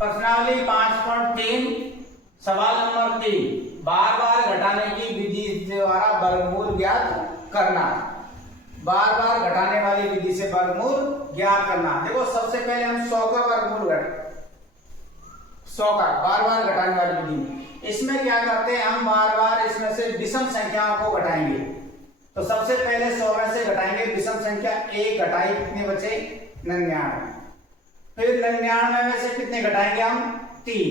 प्रश्नावली 5.3 सवाल नंबर 3, बार बार घटाने की विधि द्वारा वर्गमूल ज्ञात करना। बार बार घटाने वाली विधि से वर्गमूल ज्ञात करना। देखो सबसे पहले हम 100 का वर्गमूल 100 का बार बार घटाने वाली विधि, इसमें क्या करते हैं हम बार बार इसमें से विषम संख्याओं को घटाएंगे। तो सबसे पहले 100 में से घटाएंगे विषम संख्या 1 घटाई, कितने बचे 99। फिर 99 में से कितने घटाएंगे हम 3,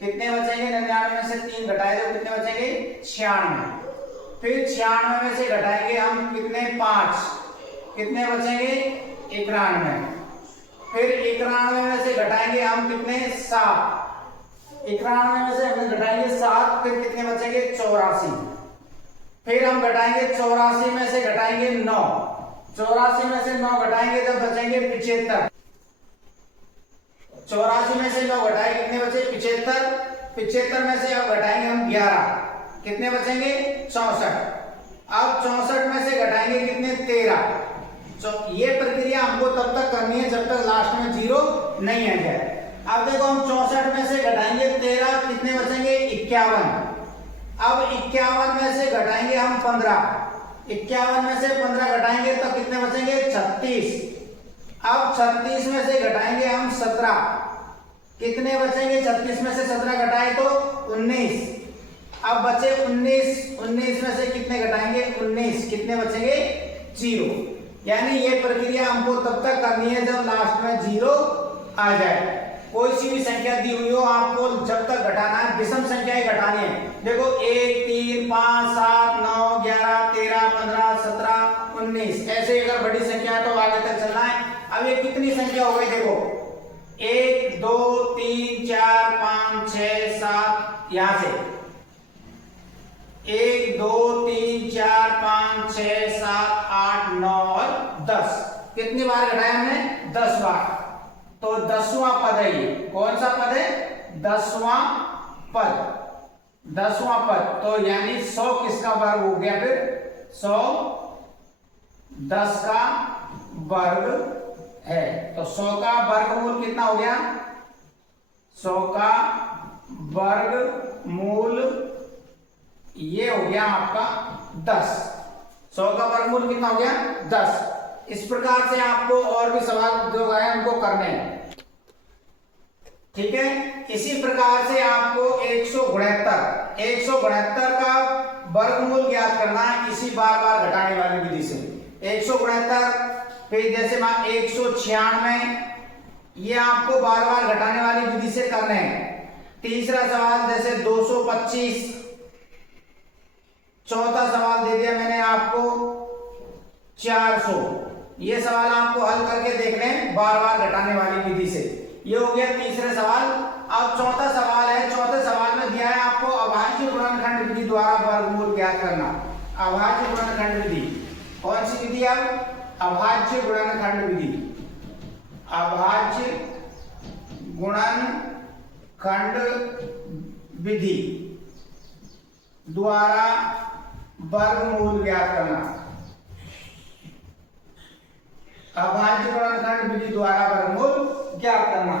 कितने बचेंगे 99 में से 3 घटाए तो कितने बचेंगे 96। फिर 96 में से घटाएंगे हम कितने 5, कितने बचेंगे 91। फिर 91 में से घटाएंगे हम कितने 7, 91 में से हम घटाएंगे 7, फिर कितने बचेंगे 84। फिर हम घटाएंगे 84 में से घटाएंगे 9, 84 में से 9 घटाएंगे तब बचेंगे 75। 84 में से 9 घटाए कितने बचे 75। 75 में से अब घटाएंगे हम 11, कितने बचेंगे 64। अब 64 में से घटाएंगे कितने 13। तो ये प्रक्रिया हमको तब तक करनी है जब तक लास्ट में 0 नहीं आ जाए। अब देखो हम 64 में से घटाएंगे 13, कितने बचेंगे 51। अब 51 में से घटाएंगे हम 15, 51 में से 15 घटाएंगे तो कितने बचेंगे 36। अब 36 में से घटाएंगे हम 17, कितने बचेंगे 36 में से 17 घटाए तो 19। अब बचे 19, 19 में से कितने घटाएंगे 19, कितने बचेंगे 0। यानी ये प्रक्रिया हमको तब तक करनी है जब लास्ट में 0 आ जाए। कोई सी भी संख्या दी हुई हो आपको जब तक घटाना है विषम संख्या ही घटानी है। देखो 1, 3, 5, 7, 9, 11, 13, 15, 17, 19 ऐसे अगर बड़ी संख्या है तो आगे तक चलना है। अब ये कितनी संख्या हो गई देखो 1, 2, 3, 4, 5, 6, 7, यहां से 1, 2, 3, 4, 5, 6, 7, 8, 9 और 10। कितनी बार घटाया हमने 10 बार। तो 10वां पद है ये। कौन सा पद है 10वां पद, 10वां पद। तो यानी 100 किसका वर्ग हो गया फिर 100 10 का वर्ग है। तो 100 का वर्गमूल कितना हो गया 100 का वर्गमूल ये हो गया आपका 10। 100 का वर्गमूल कितना हो गया 10। इस प्रकार से आपको और भी सवाल जो है उनको करने हैं, ठीक है। इसी प्रकार से आपको 169 का वर्गमूल ज्ञात करना है इसी बार बार घटाने वाली विधि से। 169 फिर जैसे 196 ये आपको बार बार घटाने वाली विधि से करने हैं। तीसरा सवाल जैसे 225, चौथा सवाल दे दिया मैंने आपको 400। ये सवाल आपको हल करके देख लें बार बार घटाने वाली विधि से। ये हो गया तीसरा सवाल। अब चौथा सवाल है, चौथे सवाल में दिया है आपको अभाज्य गुणनखंड विधि द्वारा वर्गमूल ज्ञात करना। अभाज्य गुणनखंड विधि कौन सी विधि है अभाज्य गुणनखंड विधि। अभाज्य गुणनखंड विधि द्वारा वर्गमूल ज्ञात करना। अभाज्य गुणनखंड विधि द्वारा वर्गमूल ज्ञात करना।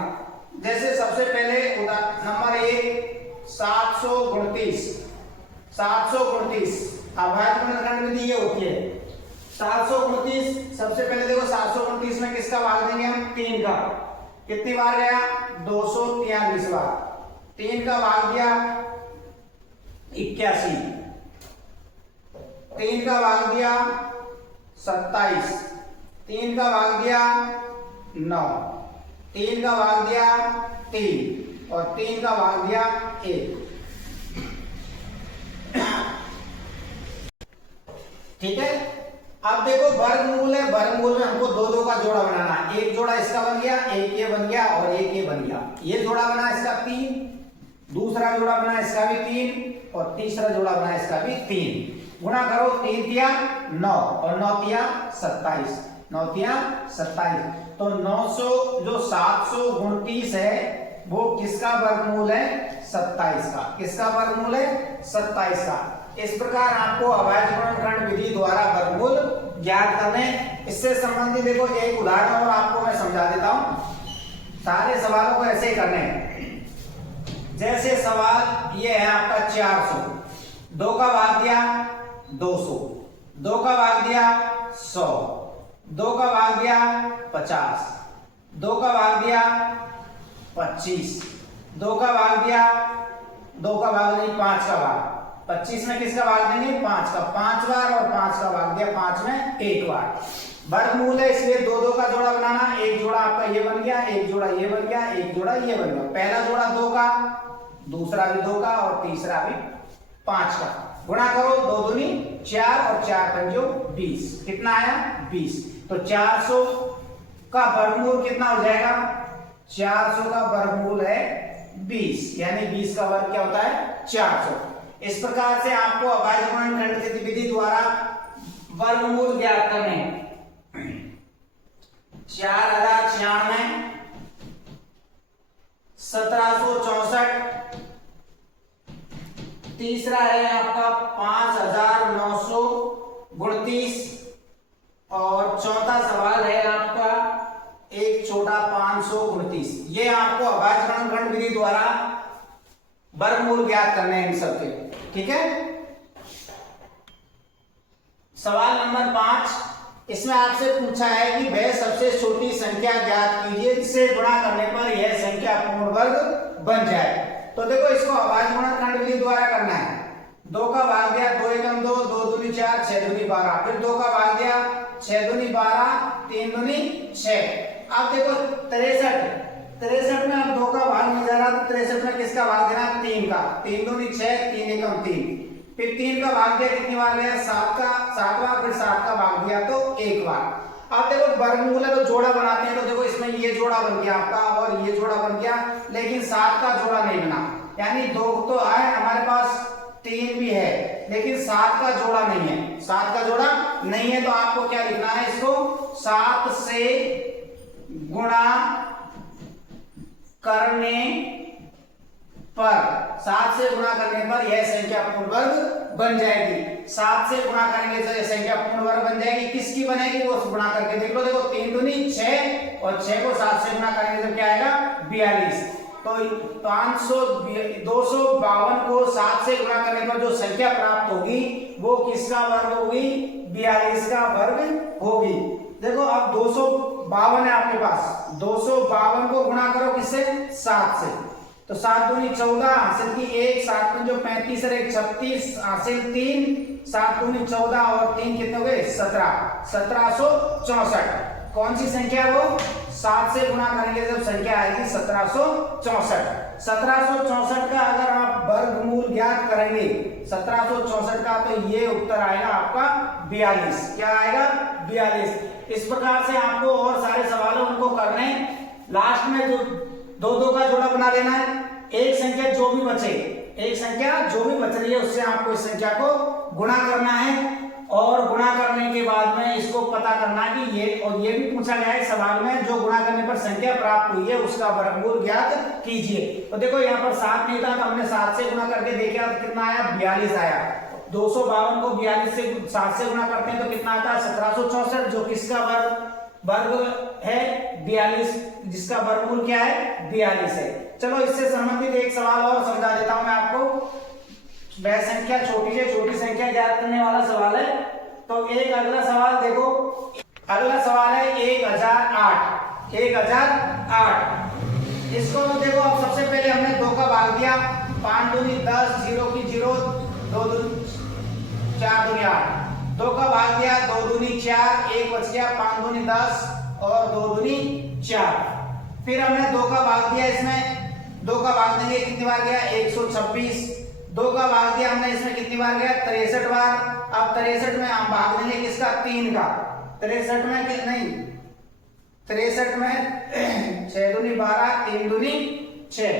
जैसे सबसे पहले नंबर 1 729, 729 अभाज्य गुणनखंड विधि ये होती है। 729 सबसे पहले देखो 729 में किसका भाग देंगे हम 3 का। कितनी बार गया 243 बार। 3 का भाग दिया 81, 3 का भाग दिया 27, 3 का भाग दिया 9, 3 का भाग दिया 3 और 3 का भाग दिया 1। ठीक है। अब देखो वर्गमूल है, वर्गमूल में हमको दो का जोड़ा बनाना है। एक जोड़ा इसका बन गया, एक ये बन गया और एक ये बन गया। ये जोड़ा बना इसका 3, दूसरा जोड़ा बना इसका भी 3 और तीसरा जोड़ा बना इसका भी 3। गुणा करो 3 तिया 9 और 9 तिया 27, 9 तिया 27। तो 900 जो 729 है वो किसका वर्गमूल है 27 का। किसका वर्गमूल है 27 का। इस प्रकार आपको अभाज्य गुणनखंड विधि द्वारा वर्गमूल ज्ञात करने। इससे संबंधित देखो एक उदाहरण और आपको मैं समझा देता हूं। सारे सवालों को ऐसे ही करने हैं। जैसे सवाल ये है आपका 400, 2 का भाग दिया 200, 2 का भाग दिया 100, 2 का भाग दिया 50, 2 का भाग दिया 25, 2 का भाग दिया 2 का भाग नहीं 5 का भाग, 25 में किसका भाग देंगे 5 का, 5 बार, और 5 का भाग दिया 5 में 1 बार। वर्गमूल है इसलिए 2 का जोड़ा बनाना, एक जोड़ा आपका ये बन गया, एक जोड़ा ये बन गया, एक जोड़ा ये बन गया। पहला जोड़ा 2 का, दूसरा भी 2 का, और तीसरा भी 5 का। गुणा करो, 2 दूनी 4 और 4 पंजो 20, कितना आया 20। तो 400 का वर्गमूल कितना हो जाएगा, 400 का वर्गमूल है 20, यानी 20 का वर्ग क्या होता है 400। इस प्रकार से आपको अभाज्य गुणनखंड विधि द्वारा वर्गमूल ज्ञात करने हैं। 4096, 1764, तीसरा है आपका 5929, और चौथा सवाल है आपका एक छोटा 529। ये आपको अभाज्य गुणनखंड विधि द्वारा वर्गमूल ज्ञात करने हैं इन सबके, ठीक है। सवाल नंबर 5, इसमें आपसे पूछा है कि वह सबसे छोटी संख्या ज्ञात कीजिए जिसे गुणा करने पर यह संख्या पूर्ण वर्ग बन जाए। तो देखो इसको अभाज्य गुणनखंड विधि द्वारा करना है। 2 का भाग दिया 2 एकम 2, 2 दूनी 4, 6 दूनी 12, फिर 2 का भाग दिया 6 दूनी 12, 3 दूनी 6। अब देखो 63 में अब 2 का भाग नहीं जा रहा, तो 63 में किसका भाग देना 3 का, 3 दूनी 6, 3 एकम 3, फिर 3 का भाग दिया कितनी बार गया 7 का, 7 बार, फिर 7 का भाग दिया तो 1 बार। अब देखो वर्गमूल है तो जोड़ा बनाते हैं, तो देखो इसमें ये जोड़ा बन गया आपका और ये जोड़ा बन गया, लेकिन 7 का जोड़ा नहीं बना, यानी 2 तो है हमारे पास, 3 भी है, लेकिन 7 का जोड़ा नहीं है, 7 का जोड़ा नहीं है। तो आपको क्या लिखना है, इसको 7 से गुणा करने पर, 7 से गुणा करने पर यह संख्या पूर्ण वर्ग बन जाएगी। 7 से गुणा करेंगे तो यह संख्या पूर्ण वर्ग बन जाएगी। किसकी बनेगी वो गुणा करके देख लो। देखो 3 दूनी 6, और 6 को 7 से गुणा करेंगे तो क्या आएगा 42। तो 252 को 7 से गुणा करने पर जो संख्या प्राप्त होगी वो किसका वर्ग होगी, 42 का वर्ग होगी। देखो अब 252 है आपके पास, 252 को गुणा करो किससे 7 से, तो 7 दूनी 14, हासिल की 1, 7 पंजो 35 और 1 36, हासिल 3, 7 दूनी 14 और 3 कितने हो गए 17, 1764। कौन सी संख्या है वो, 7 से गुणा करेंगे जब संख्या आएगी 1764। 1764 का अगर आप वर्गमूल ज्ञात करेंगे 1764 का, तो ये उत्तर आएगा आपका 42। क्या आएगा 42। इस प्रकार से आपको और सारे सवाल उनको करने, लास्ट में जो 2 का जोड़ा बना लेना है। एक संख्या जो भी बचे, एक संख्या जो भी बच रही है उससे आपको इस संख्या को गुणा करना है, और गुणा करने के बाद में इसको पता करना कि ये, और ये भी पूछा गया है सवाल में, जो गुणा करने पर संख्या प्राप्त हुई है उसका वर्गमूल ज्ञात कीजिए। तो देखो यहाँ पर 7 नहीं था, तो हमने 7 से गुणा करके देखा तो कितना आया 42 आया। 252 को 42 से 7 से गुणा करते हैं तो कितना आता है 1764, जो किसका वर्ग है 42, जिसका वर्गमूल क्या है 42 है। चलो इससे संबंधित एक सवाल और समझा देता हूं मैं आपको। वह संख्या छोटी से छोटी संख्या ज्ञात करने वाला सवाल है। तो एक अगला सवाल देखो, अगला सवाल है 1008। 1008 इसको देखो, अब सबसे पहले हमने 2 का भाग दिया, 5 दूनी 10, 0 की 0, 2 दूनी 4 दूनी 8, 2 का भाग दिया 2 दूनी 4, 1 बच गया, 5 दूनी 10 और 2 दूनी 4। फिर हमने 2 का भाग दिया, इसमें 2 का भाग देंगे कितनी बार गया 126। 2 का भाग दिया हमने, इसमें कितनी बार गया 63 बार। अब 63 में हम भाग देंगे किसका 3 का, 63 में नहीं 63 में 6 दूनी 12, 3 दूनी 6,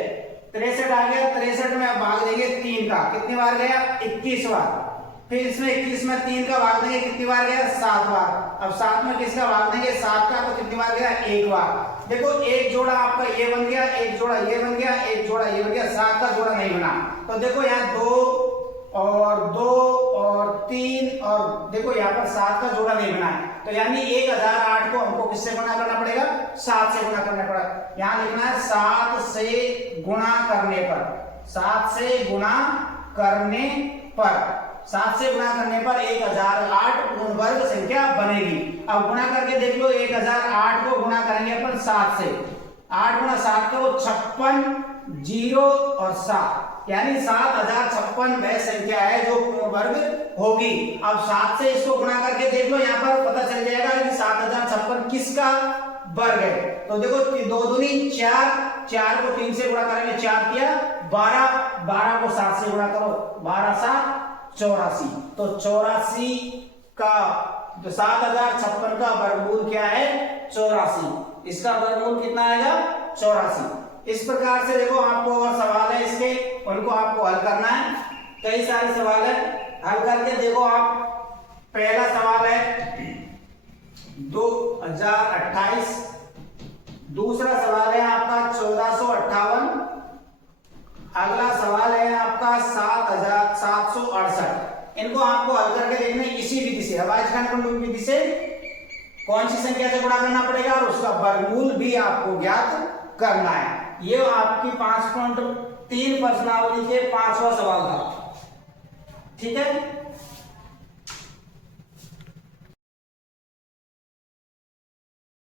63 आ गया। 63 में भाग देंगे 3 का, कितनी बार गया 21 बार। फिर इसमें 21 में 3 का भाग देंगे कितनी बार गया 7 बार। अब 7 में किसका भाग देंगे 7 का, तो कितनी बार गया 1 बार। देखो एक जोड़ा आपका ये बन गया, एक जोड़ा ये बन गया, एक जोड़ा ये बन गया, 7 का जोड़ा नहीं बना। तो देखो यहाँ 2 और 2 और 3 और देखो यहाँ पर 7 का जोड़ा नहीं बना है, तो यानी 1008 को हमको किससे गुणा करना पड़ेगा? 7 से गुणा करना पड़ेगा। यहाँ लिखना है 7 से गुणा करने पर, 7 से गुणा करने पर, 7 से गुणा करने पर 1008 पूर्ण वर्ग संख्या बनेगी। अब गुणा करके देख लो, 1008 को गुणा करेंगे अपन 7 से, 8 गुणा 7 का वो 56, 0 और 7, यानी 7056 वह संख्या है जो पूर्ण वर्ग होगी। अब 7 से इसको गुणा करके देख लो, यहाँ पर पता चल जाएगा कि 7056 किसका वर्ग है। तो देखो 2 दूनी 4, 4 को 3 से गुणा करेंगे, 4 किया 12, 12 को 7 से गुणा करो, 12 7 84, तो 84 का जो 7056 का वर्गमूल क्या है? 84। इसका वर्गमूल कितना आएगा? 84। इस प्रकार से देखो आपको और सवाल है इसके, उनको आपको हल करना है। कई सारे सवाल है, हल करके देखो आप। पहला सवाल है 2028, दूसरा सवाल है आपका 1458, अगला सवाल है आपका 7768। इनको आपको हल करके देखना है इसी विधि से, अभाज्यखंड विधि से कौन सी संख्या से गुणा करना पड़ेगा और उसका वर्गमूल भी आपको ज्ञात करना है। ये आपकी 5.3 प्रश्नावली के 5वां सवाल था। ठीक है।